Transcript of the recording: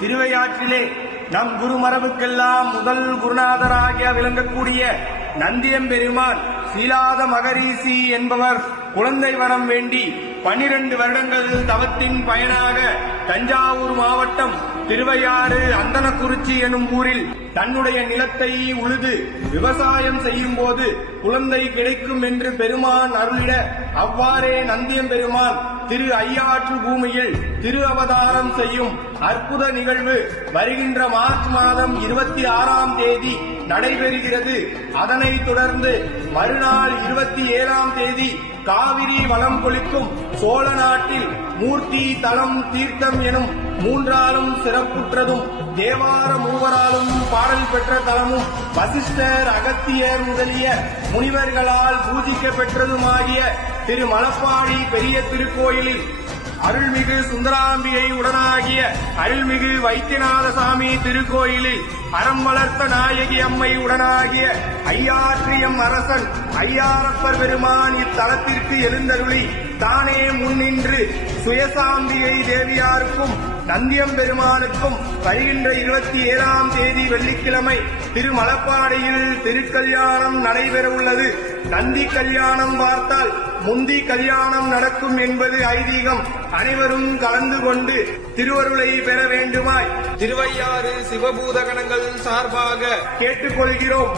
திருவையாற்றிலே நம் குருமரபுக்கெல்லாம் முதல் குருநாதராக விளங்கக்கூடிய நந்தியம்பெருமான் சீலாத மகரிஷி என்பவர் குழந்தை வரம் வேண்டி 12 வருடங்கள் தவத்தின் பயனாக தஞ்சாவூர் மாவட்டம் திருவையாறு அந்தனக்குறிச்சி எனும் ஊரில் தன்னுடைய நிலத்தை உழுது விவசாயம் செய்யும் போது குழந்தை கிடைக்கும் என்று பெருமான் அருளிட அவ்வாறே நந்தியம்பெருமான் திரு ஐயாற்று பூமியில் திரு அவதாரம் செய்யும் அற்புத நிகழ்வு வருகின்ற மார்ச் மாதம் 26ஆம் தேதி நடைபெறுகிறது. அதனைத் தொடர்ந்து மறுநாள் 27ஆம் தேதி காவிரி வளம் கொளிக்கும் சோழ நாட்டில் மூர்த்தி தலம் தீர்த்தம் எனும் 3ஆலும் சிறப்புற்றதும் தேவார மூவராலும் பாடல் பெற்ற தலமும் வசிஷ்டர் அகத்தியர் முதலிய முனிவர்களால் பூஜிக்க பெற்றதுமாகிய திரு மலப்பாடி பெரிய திருக்கோயிலில் அருள்மிகு சுந்தராம்பிகை உடனாகிய அருள்மிகு வைத்தியநாத சாமி திருக்கோயிலில் அறம் வளர்த்த நாயகி அம்மை உடனாகிய ஐயாற்றியம் அரசன் ஐயாரப்பர் பெருமான் இத்தலத்திற்கு எழுந்தருளி தானே முன்னின்று சுயசாம்பிகை தேவியாருக்கும் நந்தியம்பெருமானுக்கும் வருகின்ற 27ஆம் தேதி வெள்ளிக்கிழமை திருமலப்பாடியில் திருக்கல்யாணம் நடைபெற உள்ளது. நந்தி கல்யாணம் பார்த்தால் முந்தி கல்யாணம் நடக்கும் என்பது ஐதீகம். அனைவரும் கலந்து கொண்டு திருவருளை பெற வேண்டுமாய் திருவையாறு சிவபூதகணங்கள் சார்பாக கேட்டுக்கொள்கிறோம்.